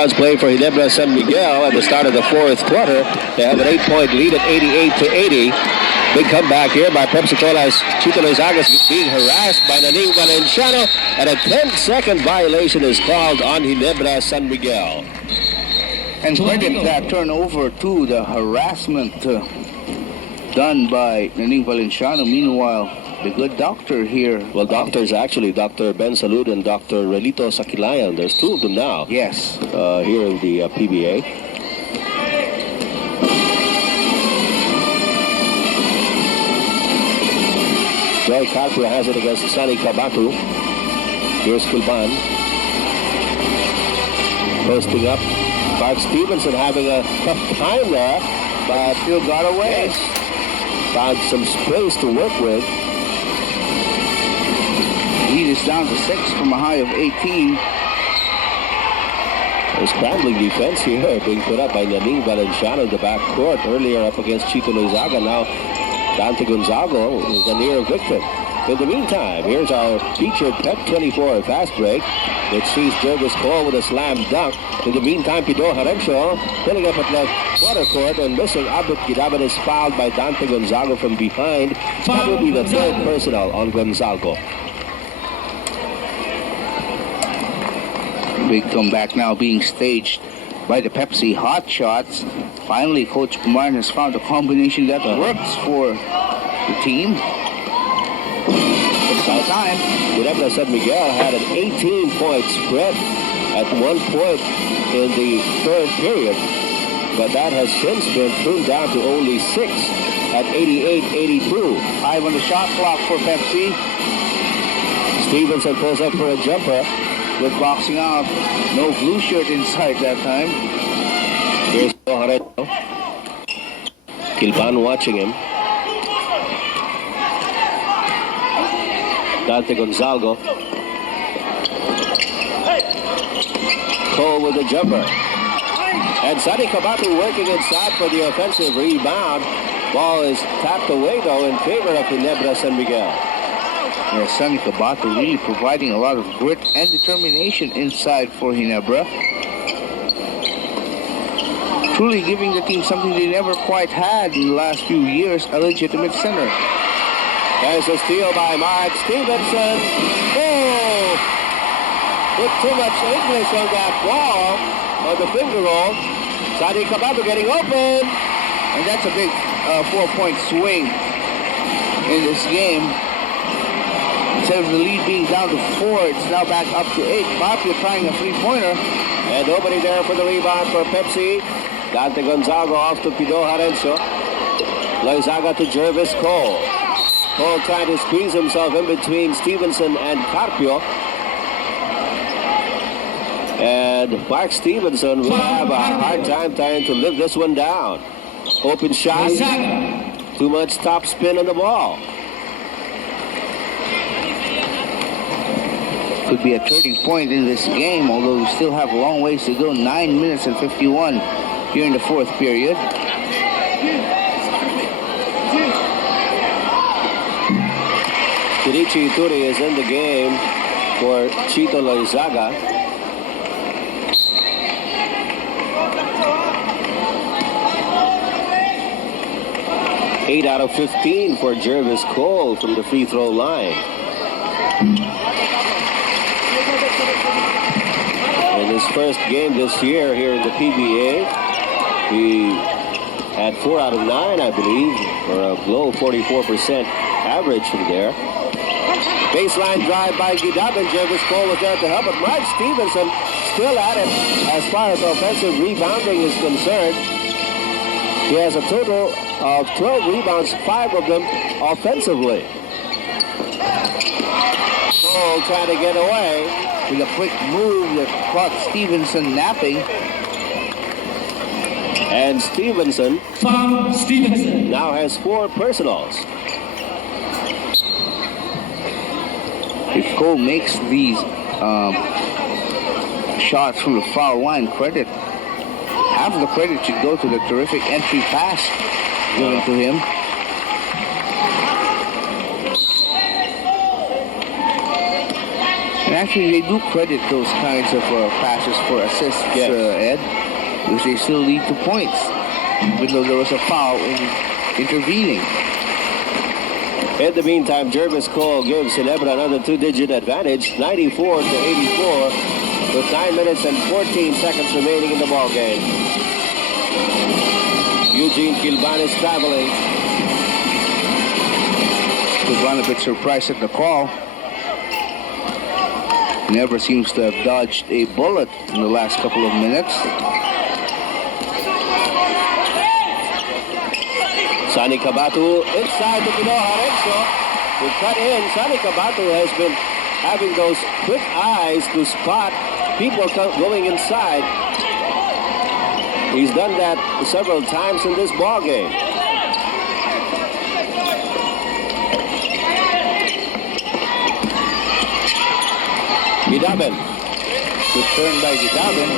rebounds play for Ginebra San Miguel at the start of the fourth quarter. They have an 8-point lead at 88-80. Big comeback here by PEPSI as Chito Loizaga is being harassed by Naning Valenciano, and a 10-second violation is called on Ginebra San Miguel. And credit that turnover to the harassment done by Naning Valenciano. Meanwhile, the good doctor here. Well, doctors actually, Dr. Ben Salud and Dr. Relito Sakilayan. There's two of them now. Yes. Here in the PBA. Joy Carpio has it against Sunny Kabatu. Here's Kilban. Posting up. Mark Stevenson having a tough time there, but still got away. Yes. Found some space to work with. Lead is down to 6 from a high of 18. A scrambling defense here being put up by Naning Valenciano in the backcourt. Earlier up against Chito Loizaga. Now Dante Gonzago is a near victim. In the meantime, here's our featured Pep 24 fast break, which sees Jervis Cole with a slam dunk. In the meantime, Pido Harencio filling up at the quarter court and missing. Abut Gidaban is fouled by Dante Gonzago from behind. That will be the third personal on Gonzago. Big comeback now being staged by the Pepsi Hotshots. Finally, Coach Kumar has found a combination that works for the team. It's about time. Ginebra San Miguel had an 18-point spread at one point in the third period, but that has since been pruned down to only 6 at 88-82. 5 on the shot clock for Pepsi. Stevenson pulls up for a jumper. Good boxing out. No blue shirt inside that time. Here's Ojareto. Kilban watching him. Dante Gonzago. Cole with the jumper. And Sunny Kabatu working inside for the offensive rebound. Ball is tapped away, though, in favor of Ginebra San Miguel. Yeah, Sunny Kabatu really providing a lot of grit and determination inside for Ginebra. Truly giving the team something they never quite had in the last few years, a legitimate center. There's a steal by Mark Stevenson. Oh! Put too much English on that ball, on the finger roll. Sunny Kabatu getting open. And that's a big 4-point swing in this game. Instead of the lead being down to 4, it's now back up to 8. Carpio trying a three-pointer. And nobody there for the rebound for Pepsi. Dante Gonzago off to Pido Harencio. Loizaga to Jervis Cole. Cole trying to squeeze himself in between Stevenson and Carpio. And Mark Stevenson will have a hard time trying to live this one down. Open shot. Too much top spin on the ball. Could be a turning point in this game, although we still have a long ways to go. 9 minutes and 51 here in the fourth period. Kirichi Ituri is in the game for Chito Loizaga. Eight out of 15 for Jervis Cole from the free throw line. In his first game this year here in the PBA, he had 4 out of 9, I believe, or a low 44% average from there. Baseline drive by Gidaban. Jervis Cole was there to help, but Mark Stevenson still at it as far as offensive rebounding is concerned. He has a total of 12 rebounds, 5 of them offensively. Cole trying to get away with a quick move that caught Stevenson napping. And Stevenson now has 4 personals. If Cole makes these shots from the foul line, half of the credit should go to the terrific entry pass given to him. And actually, they do credit those kinds of passes for assists, Yes. Ed, because they still lead to points, even though there was a foul in intervening. In the meantime, Jervis Cole gives Ginebra another 2-digit advantage, 94 to 84, with 9 minutes and 14 seconds remaining in the ball game. Eugene Kilban is traveling. Kilban a bit surprised at the call. Never seems to have dodged a bullet in the last couple of minutes. Sonny Cabatu inside to Pinoy Harencio. To cut in, Sonny Cabatu has been having those quick eyes to spot people going inside. He's done that several times in this ball game. Gidaben. Good turn by Gidaben.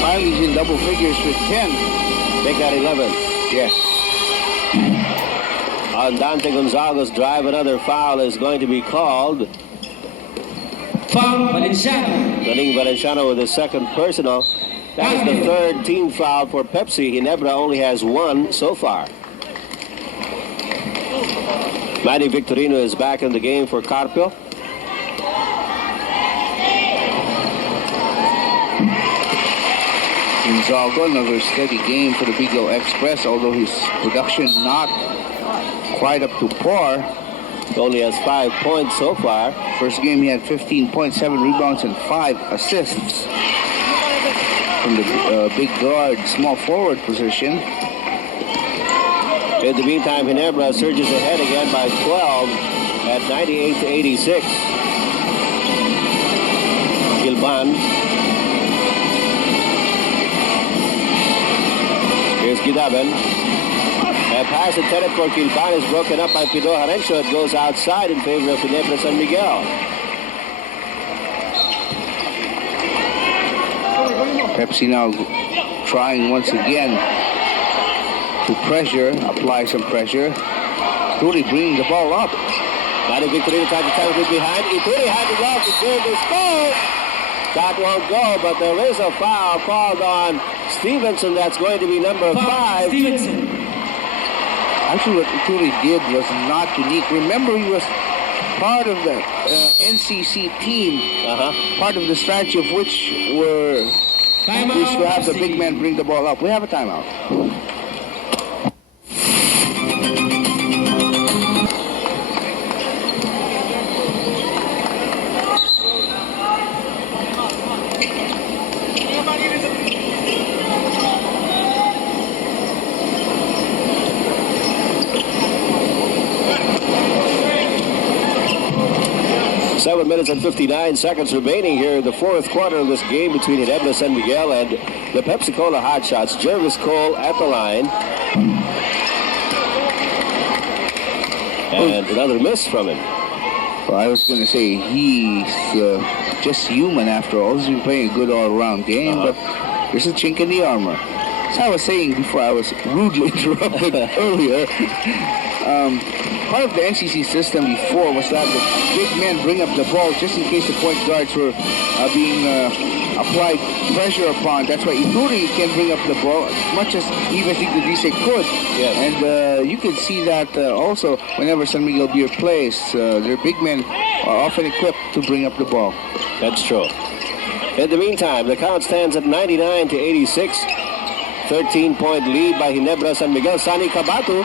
Finally he's in double figures with 10. Make that 11. Yes. On Dante Gonzalo's drive, another foul is going to be called. Foul, Valenciano. Daning Valenciano with his second personal. That is the third team foul for Pepsi. Ginebra only has one so far. Manny Victorino is back in the game for Carpio. Gonzaga, another steady game for the Bigel Express, although his production not quite up to par. He only has 5 points so far. First game he had 15 points, 7 rebounds, and 5 assists from the big guard, small forward position. In the meantime, Ginebra surges ahead again by 12 at 98 to 86. Kilban. Here's Gidaben. A pass intended for Kilban is broken up by Pinoy Harencio. It goes outside in favor of Ginebra San Miguel. Pepsi now trying once again to pressure, apply some pressure. Turi bringing the ball up. Manny Victorino tried to time it behind. Ituri had it off to serve the score. That won't go, but there is a foul called on Stevenson. That's going to be number 5. Stevenson. Actually, what Ituri did was not unique. Remember, he was part of the NCC team, part of the strategy of which were used to have the big man bring the ball up. We have a timeout. 7 minutes and 59 seconds remaining here in the fourth quarter of this game between Ginebra San Miguel and the Pepsi Cola Hotshots. Jervis Cole at the line. And another miss from him. Well, I was going to say he's just human after all. He's been playing a good all-around game, but there's a chink in the armor. As I was saying before, I was rudely interrupted earlier. Part of the NCC system before was that the big men bring up the ball just in case the point guards were being applied pressure upon. That's why Ituri can bring up the ball as much as even Dice could. Yes. And you can see that also whenever San Miguel Beer plays, their big men are often equipped to bring up the ball. That's true. In the meantime, the count stands at 99 to 86. 13-point lead by Ginebra San Miguel. Sonny Cabatu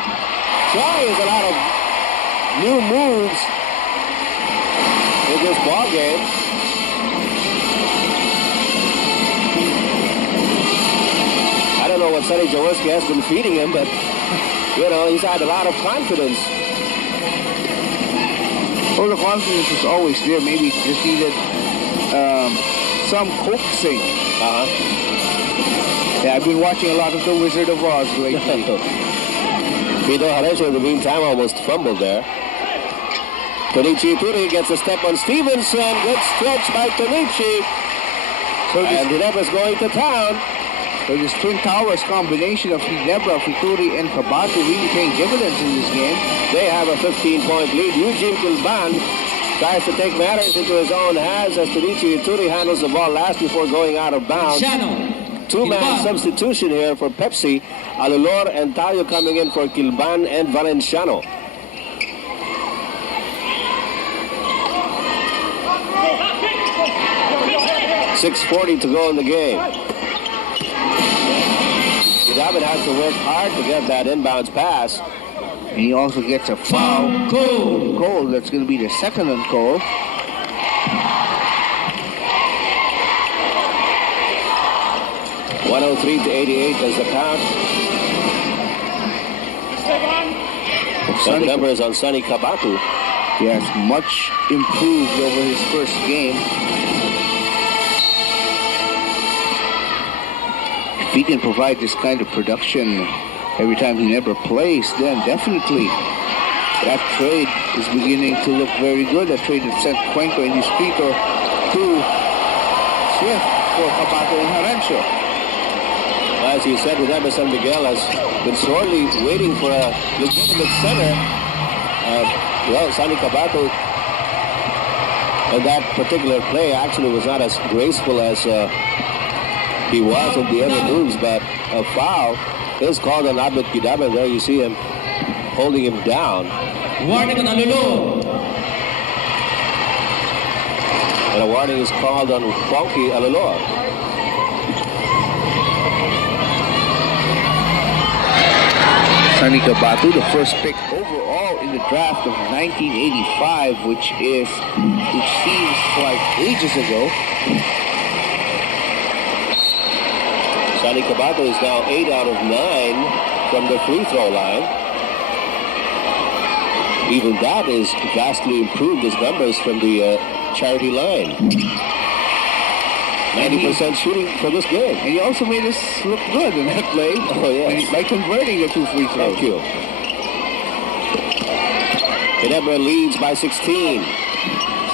tries a lot of new moves in this ball game. I don't know what Sonny Jaworski has been feeding him, but you know, he's had a lot of confidence. Well, the confidence was always there. Maybe just needed some coaxing. Yeah, I've been watching a lot of The Wizard of Oz lately. Pinoy Harencio, in the meantime, almost fumbled there. Tonichi Ituri gets a step on Stevenson. Good stretch by Tonichi. And Ginebra's going to town. So this Twin Towers combination of Ginebra, Ituri, and Cabatu really paying dividends in this game. They have a 15-point lead. Eugene Kilban tries to take matters into his own hands as Tunichi Ituri handles the ball last before going out of bounds. Valenciano. Two-man Kilban. substitution here for Pepsi. Alulor and Tayo coming in for Kilban and Valenciano. .6:40 to go in the game. Ginebra has to work hard to get that inbounds pass. And he also gets a foul. Goal. Goal. That's going to be the second on goal. .103 to 88 is the count. The number is on Sonny Kabatu. He has much improved over his first game. If he can provide this kind of production every time he never plays, then definitely that trade is beginning to look very good. That trade that sent Cuenco and Distrito to Swift for Capato and Harancho. As you said, Ginebra San Miguel has been sorely waiting for a legitimate center. Well, Sonny Cabato in that particular play actually was not as graceful as he was in the other moves, but a foul is called on Abed Ginebra. There you see him holding him down. Warning on Alulor. And a warning is called on Funky Alulor. Sonny Cabato, the first pick overall in the draft of 1985, which seems like ages ago. Sonny Cabato is now 8 out of 9 from the free throw line. Even that is vastly improved, his numbers from the charity line. 90% shooting for this game. And he also made us look good in that play. Oh, yes. By converting the 2 free throws. Thank you. Ginebra leads by 16.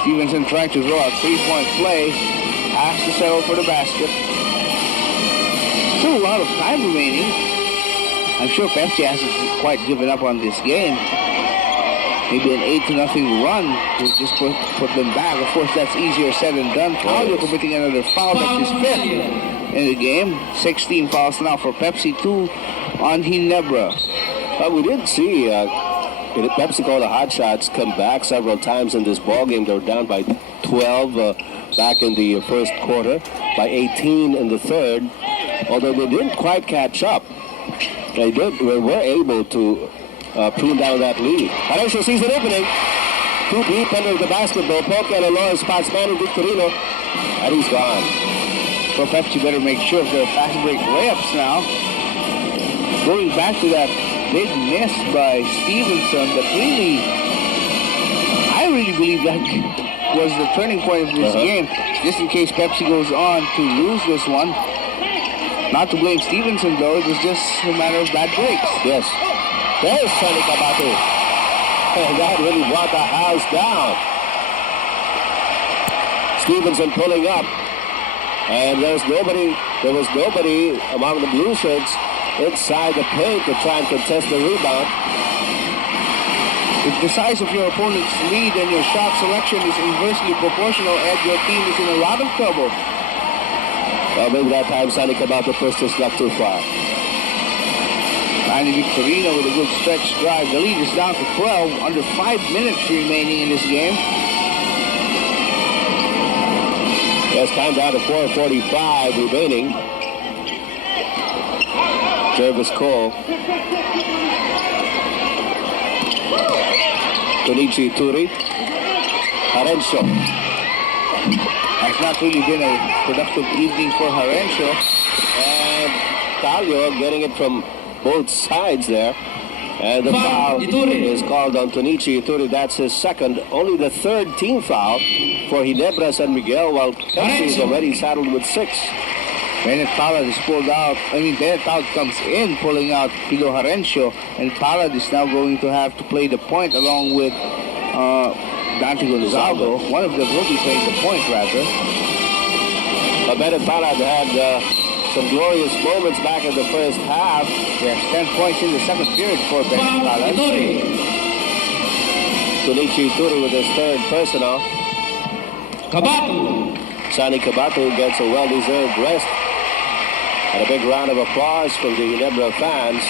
Stevenson trying to draw a 3-point play. Has to settle for the basket. Still a lot of time remaining. I'm sure Pepsi hasn't quite given up on this game. Maybe an 8-0 run will just put them back. Of course, that's easier said than done. Tayo committing another foul. That's his fifth in the game. 16 fouls now for Pepsi, 2 on Ginebra. We did see Pepsi call the hot shots come back several times in this ball game. They were down by 12 back in the first quarter, by 18 in the third. Although they didn't quite catch up, they were able to prune down that lead. Harancho sees an opening. Too deep under the basketball. Poke and Alora spots Manny Victorino, and he's gone. So Pepsi better make sure of their fast break layups now. Going back to that big miss by Stevenson, that I really believe that was the turning point of this game. Just in case Pepsi goes on to lose this one. Not to blame Stevenson, though. It was just a matter of bad breaks. Yes. There's Sonny Cabato. And that really brought the house down. Stevenson pulling up. And there was nobody among the blue shirts inside the paint to try and contest the rebound. If the size of your opponent's lead and your shot selection is inversely proportional, Ed, your team is in a lot of trouble. Well, maybe that time Sonny Cabato pushed his luck too far. Manny Victorino with a good stretch drive. The lead is down to 12, under 5 minutes remaining in this game. Yes, time down to 4:45 remaining. Jervis Cole. Konichi Turi. Harancho. Has not really been a productive evening for Harancho. And Tayo getting it from both sides there. And the foul is called on Tonichi Ituri. That's his second, only the third team foul for Ginebra San Miguel, while Pepsi is already saddled with 6. Bennett Palad is pulled out. Bennett Palad comes in, pulling out Pilo Harancho. And Palad is now going to have to play the point along with Dante Gonzago. One of them will be playing the point, rather. But Bennett Palad had some glorious moments back in the first half. Yes, 10 points in the second period for Bennett Palad. Kunichi Ituri with his third personal. Kabatu. Sonny Kabatu gets a well-deserved rest. And a big round of applause from the Ginebra fans.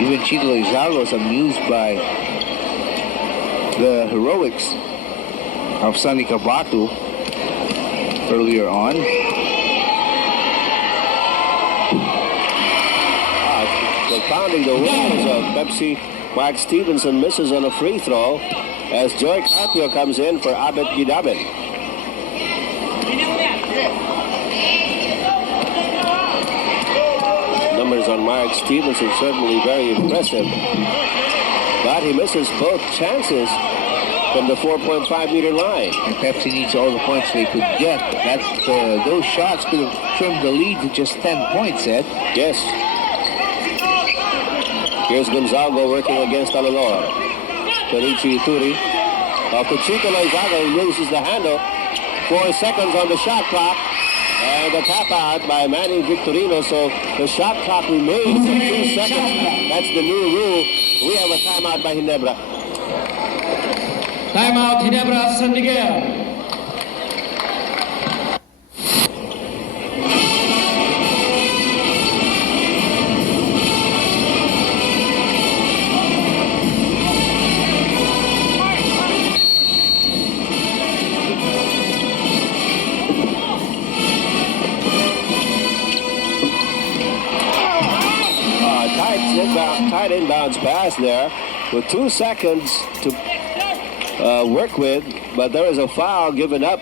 Even Chito Loizaga was amused by the heroics of Sonny Kabatu earlier on. Confounding the rules of Pepsi, Mark Stevenson misses on a free throw as Joy Carpio comes in for Abet Gidabin. Numbers on Mark Stevenson certainly very impressive, but he misses both chances from the 4.5-meter line. And Pepsi needs all the points they could get. Those shots could have trimmed the lead to just 10 points, Ed. Yes. Here's Gonzago working against Alaloa. Kenichi Ituri. Off to Chito Loizaga, who loses the handle. 4 seconds on the shot clock. And a tap out by Manny Victorino. So the shot clock remains at 2 seconds. That's the new rule. We have a timeout by Ginebra. Timeout Ginebra San Miguel. Tight inbounds pass there with 2 seconds to work with, but there is a foul given up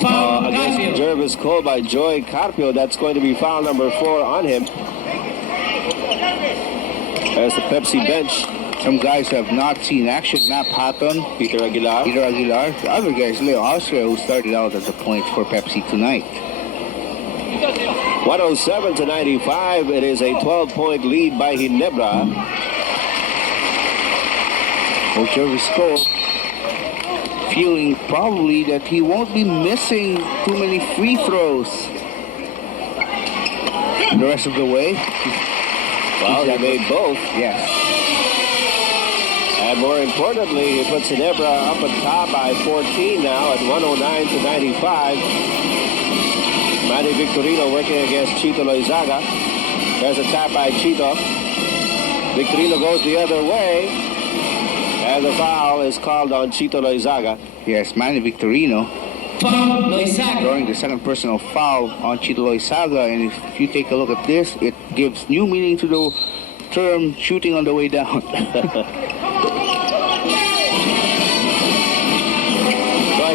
against Jervis Cole by Joy Carpio. That's going to be foul number 4 on him. There's the Pepsi bench. Some guys have not seen action. Matt Patton, Peter Aguilar. The other guys, Leo Austria, who started out at the point for Pepsi tonight. 107-95. It is a 12-point lead by Ginebra. Jervis Cole feeling probably that he won't be missing too many free throws the rest of the way. Well, he made both. Yes. And more importantly, he puts Ginebra up at top by 14 now at 109-95. Manny Victorino working against Chito Loizaga. There's a tap by Chito. Victorino goes the other way. And the foul is called on Chito Loizaga. Yes, Manny Victorino drawing the second personal foul on Chito Loizaga. And if you take a look at this, it gives new meaning to the term shooting on the way down. Joy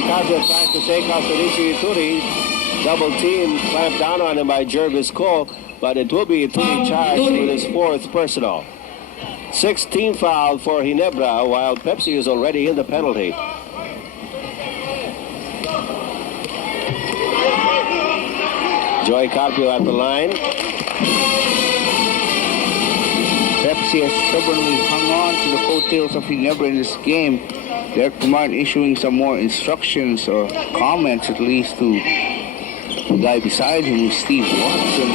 Carpio tries to take off Kenichi Ituri. Double team clamped down on him by Jervis Cole, but it will be Ituri charged with his 4th personal. 16 foul for Ginebra, while Pepsi is already in the penalty. Joy Carpio at the line. Pepsi has stubbornly hung on to the coattails of Ginebra in this game. Derek Martin issuing some more instructions or comments at least to the guy beside him, who's Steve Watson.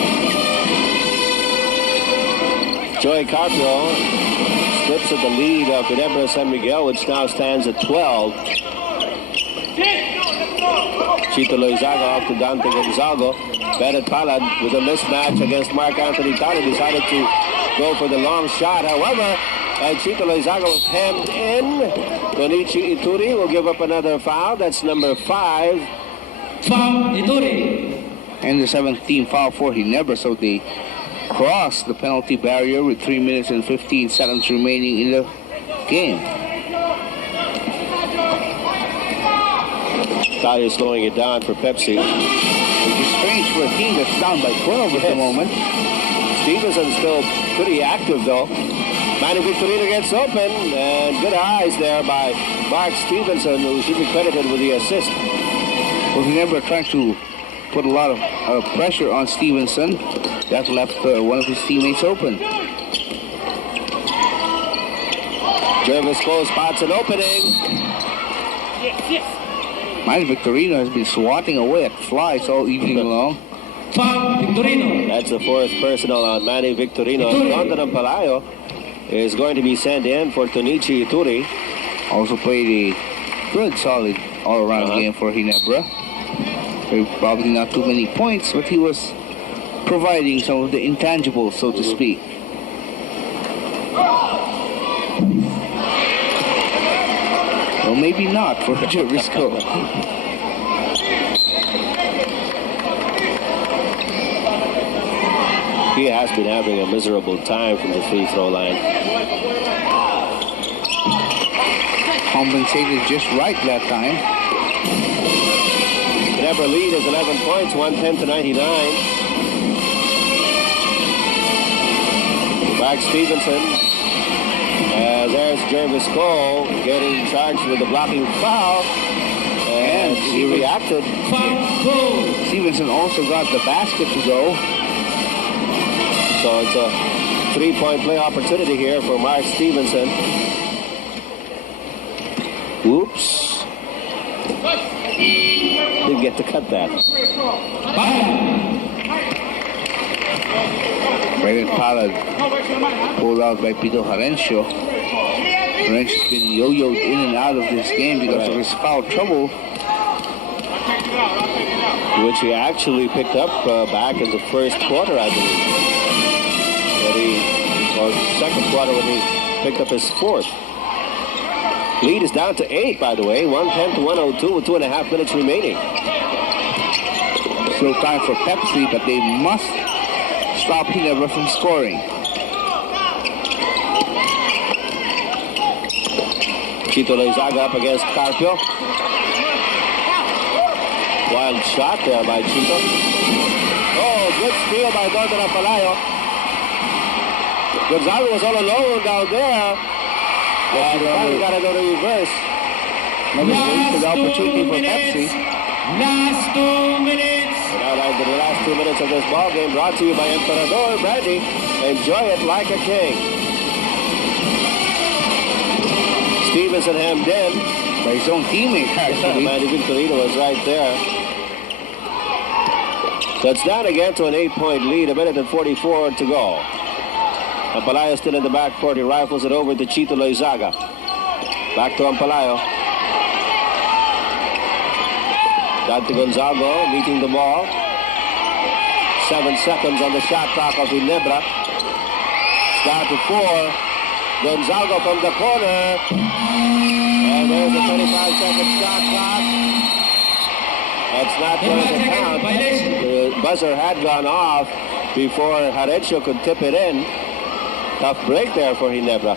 Joy Carpio slips at the lead of Ginebra San Miguel, which now stands at 12. Chito Loizaga off to Dante Gonzago. Bennett Palad with a mismatch against Mark Anthony Talley decided to go for the long shot. However, and Chito Loizaga was hemmed in. Kenichi Ituri will give up another foul. That's number 5. Foul Ituri. And the 17th foul for Ginebra, so they cross the penalty barrier with 3 minutes and 15 seconds remaining in the game. Talley slowing it down for Pepsi. Which is strange for a team that's down by 12 at the moment. Stevenson's still pretty active though. Manny Victorino gets open, and good eyes there by Mark Stevenson, who should be credited with the assist. Well, Ginebra trying to put a lot of pressure on Stevenson. That left one of his teammates open. Jervis Cole spots an opening. Manny Victorino has been swatting away at flies all evening long. Foul Victorino. That's the 4th personal on Manny Victorino. Tonda ng Palayo. is going to be sent in for Tonichi Ituri. Also played a good, solid all-around game for Ginebra. Probably not too many points, but he was providing some of the intangibles, so to speak. Well, maybe not for Jervisco. He has been having a miserable time from the free throw line. Compensated just right that time. Ginebra lead is 11 points, 110-99. Back Stevenson. There's Jervis Cole getting charged with the blocking foul. And he reacted. Stevenson also got the basket to go. So it's a three-point play opportunity here for Mark Stevenson. Oops. Didn't get to cut that. Brandon Pollard pulled out by Pito Harencio. Harencio's been yo-yoed in and out of this game because of his foul trouble, which he actually picked up back in the first quarter, I believe. Or second quarter when he picked up his fourth. Lead is down to 8, by the way, 110-102 with 2.5 minutes remaining. Still time for Pepsi, but they must stop Ginebra from scoring. Chito Loizaga up against Carpio. Wild shot there by Chito. Oh, good steal by Gordon Apalayo. Gonzaga was all alone down there. And finally got to go to reverse. Another wasted opportunity for Pepsi. Last 2 minutes. Now to the last 2 minutes of this ball game, brought to you by Emperador Brandy. Enjoy it like a king. Stevenson hemmed in. By his own teammate, actually. Manny Victorino was right there. So it's down again to an 8-point lead, 1:44 to go. Ampalayo still in the backcourt. He rifles it over to Chito Loizaga. Back to Ampalayo. Dante Gonzago meeting the ball. 7 seconds on the shot clock of Ginebra. It's down to 4. Gonzago from the corner. And there's a 25-second shot clock. That's not going to count. The buzzer had gone off before Harencio could tip it in. Tough break there for Ginebra.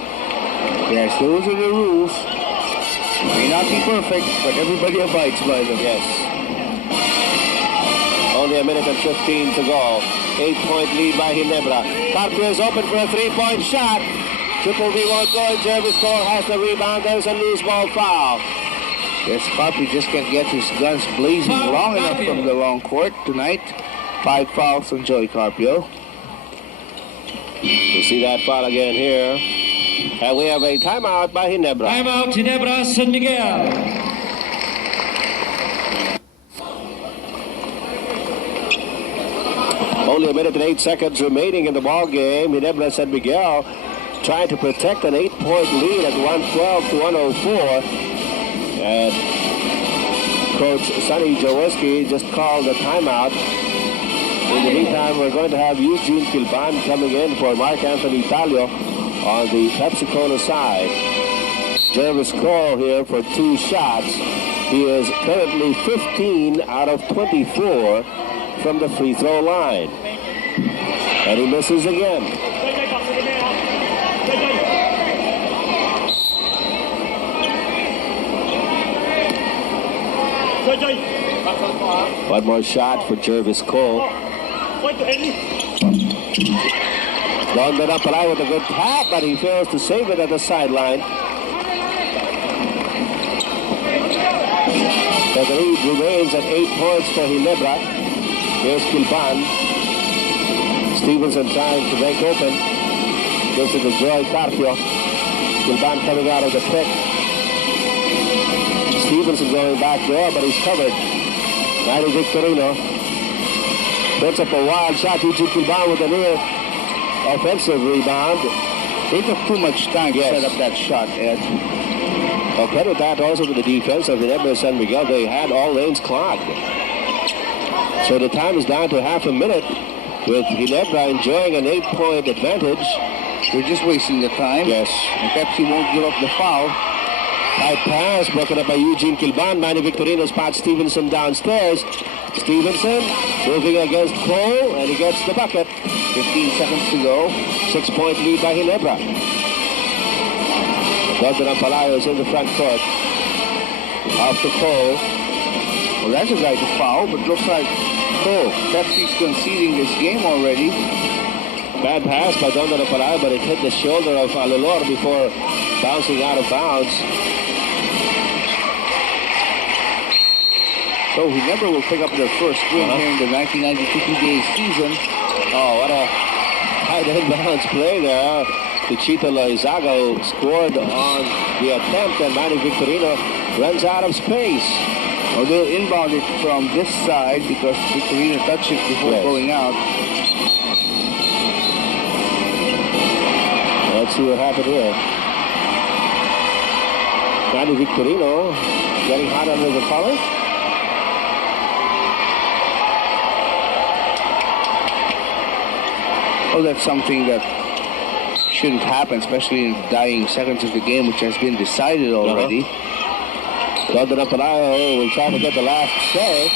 Yes, those are the rules. May not be perfect, but everybody abides by them. Yes. Only 1:15 to go. 8-point lead by Ginebra. Carpio is open for a 3-point shot. Triple B won't go. Jervis Cole has the rebound. There's a loose ball foul. Yes, Carpio just can't get his guns blazing long enough from the long court tonight. 5 fouls on Joey Carpio. We'll see that foul again here. And we have a timeout by Ginebra. Timeout, Ginebra, San Miguel. Only 1:08 remaining in the ball game. Ginebra San Miguel trying to protect an 8-point lead at 112-104. And Coach Sonny Jaworski just called a timeout. In the meantime, we're going to have Eugene Kilban coming in for Mark Anthony Talio on the Pepsi Cola side. Jervis Cole here for 2 shots. He is currently 15 out of 24 from the free throw line. And he misses again. One more shot for Jervis Cole. London up alive with a good tap, but he fails to save it at the sideline. So the lead remains at 8 points for Ginebra. Here's Kilban. Stevenson trying to break open. Gives it to Joy Carpio. Kilban coming out of the pick. Stevenson going back there, but he's covered. Manny Victorino puts up a wild shot. Eugene Kilban with a near offensive rebound. They took too much time to Yes. set up that shot, Ed. Well, credit that also to the defense of Ginebra San Miguel. They had all lanes clogged. So the time is down to half a minute with Ginebra enjoying an 8-point advantage. They're just wasting the time. Yes. And Pepsi won't give up the foul. High pass broken up by Eugene Kilban. Manny Victorino spots Stevenson downstairs. Stevenson moving against Cole, and he gets the bucket. 15 seconds to go. 6-point lead by Ginebra. Dondon Palayo is in the front court. Off to Cole. Well, that's a guy to foul, but looks like Pepsi's conceding this game already. Bad pass by Dondon Palayo, but it hit the shoulder of Alolor before bouncing out of bounds. So Ginebra will pick up their first win here in the 1992 PBA season. Oh, what a tight inbounds play there. Chito Loizaga scored on the attempt, and Manny Victorino runs out of space. Well, they'll inbound it from this side because Victorino touched it before going out. Let's see what happened here. Manny Victorino getting hot under the collar. Oh, that's something that shouldn't happen, especially in dying seconds of the game, which has been decided already. Dondon Palayo will try to get the last say.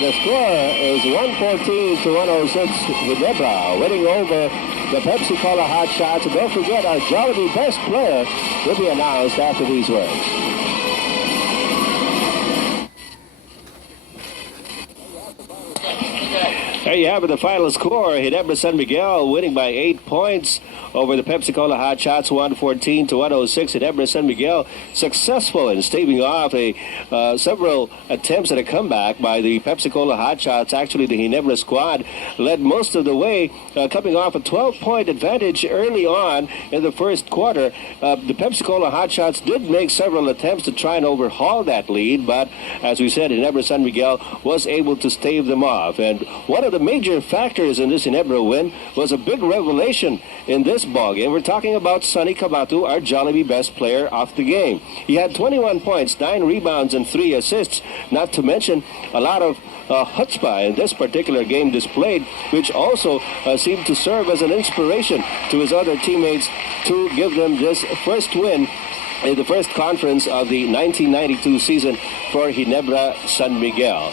The score is 114 to 106. Ginebra winning over the Pepsi Cola HotShots. And don't forget, our Jollibee best player will be announced after these words. There you have it, the final score. Ginebra San Miguel winning by 8 points over the Pepsi Cola HotShots, 114 to 106. Ginebra San Miguel successful in staving off several attempts at a comeback by the Pepsi Cola HotShots. Actually, the Ginebra squad led most of the way, coming off a 12-point advantage early on in the first quarter. The Pepsi Cola HotShots did make several attempts to try and overhaul that lead, but as we said, Ginebra San Miguel was able to stave them off. And one of the major factors in this Ginebra win was a big revelation in this ballgame. We're talking about Sonny Cabatu, our Jollibee best player of the game. He had 21 points, 9 rebounds, and 3 assists, not to mention a lot of chutzpah in this particular game displayed, which also seemed to serve as an inspiration to his other teammates to give them this first win in the first conference of the 1992 season for Ginebra San Miguel.